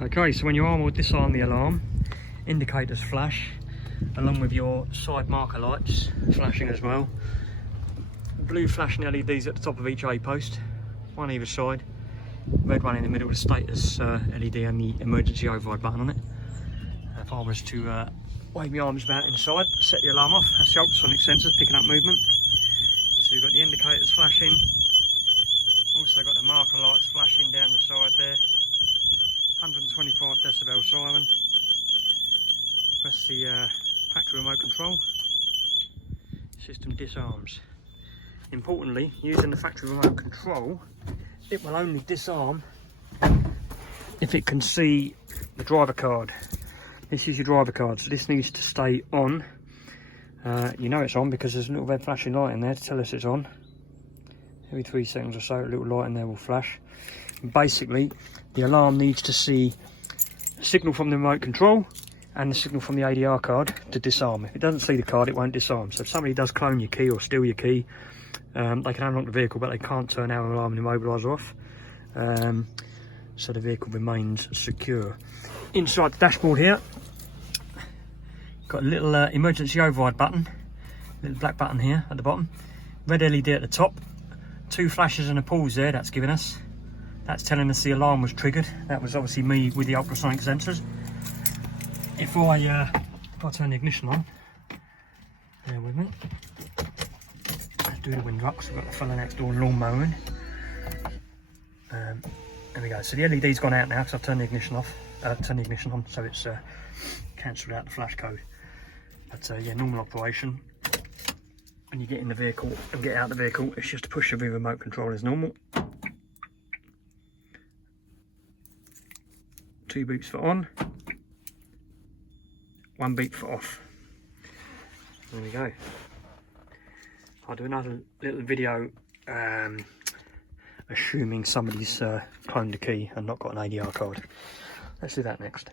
Okay, so when you arm or disarm the alarm, indicators flash along with your side marker lights flashing as well. Blue flashing LEDs at the top of each A post, one either side. Red one in the middle with status LED and the emergency override button on it. If I was to wave my arms about inside, set the alarm off, that's the ultrasonic sensors picking up movement. So you've got the indicators flashing, also got the marker lights flashing down the side there. 125 decibel siren. Press the factory remote control. System disarms. Importantly, using the factory remote control, it will only disarm if it can see the driver card. This is your driver card, so this needs to stay on. You know it's on because there's a little red flashing light in there to tell us it's on. Every 3 seconds or so, a little light in there will flash. And basically, the alarm needs to see a signal from the remote control and the signal from the ADR card to disarm. If it doesn't see the card, it won't disarm. So if somebody does clone your key or steal your key, they can unlock the vehicle, but they can't turn our alarm and immobiliser off. So the vehicle remains secure. Inside the dashboard here, got a little emergency override button, little black button here at the bottom, red LED at the top, 2 flashes and a pause there that's giving us. That's telling us the alarm was triggered. That was obviously me with the ultrasonic sensors. If I turn the ignition on, bear with me. Let's do the window up because we've got the fella next door lawn mowing. There we go. So the LED's gone out now because I've turned the ignition off. Turned the ignition on, so it's cancelled out the flash code. But yeah, normal operation. When you get in the vehicle and get out of the vehicle, it's just to push the remote control as normal. 2 beeps for on, 1 beep for off. There we go. I'll do another little video assuming somebody's cloned the key and not got an ADR card. Let's do that next.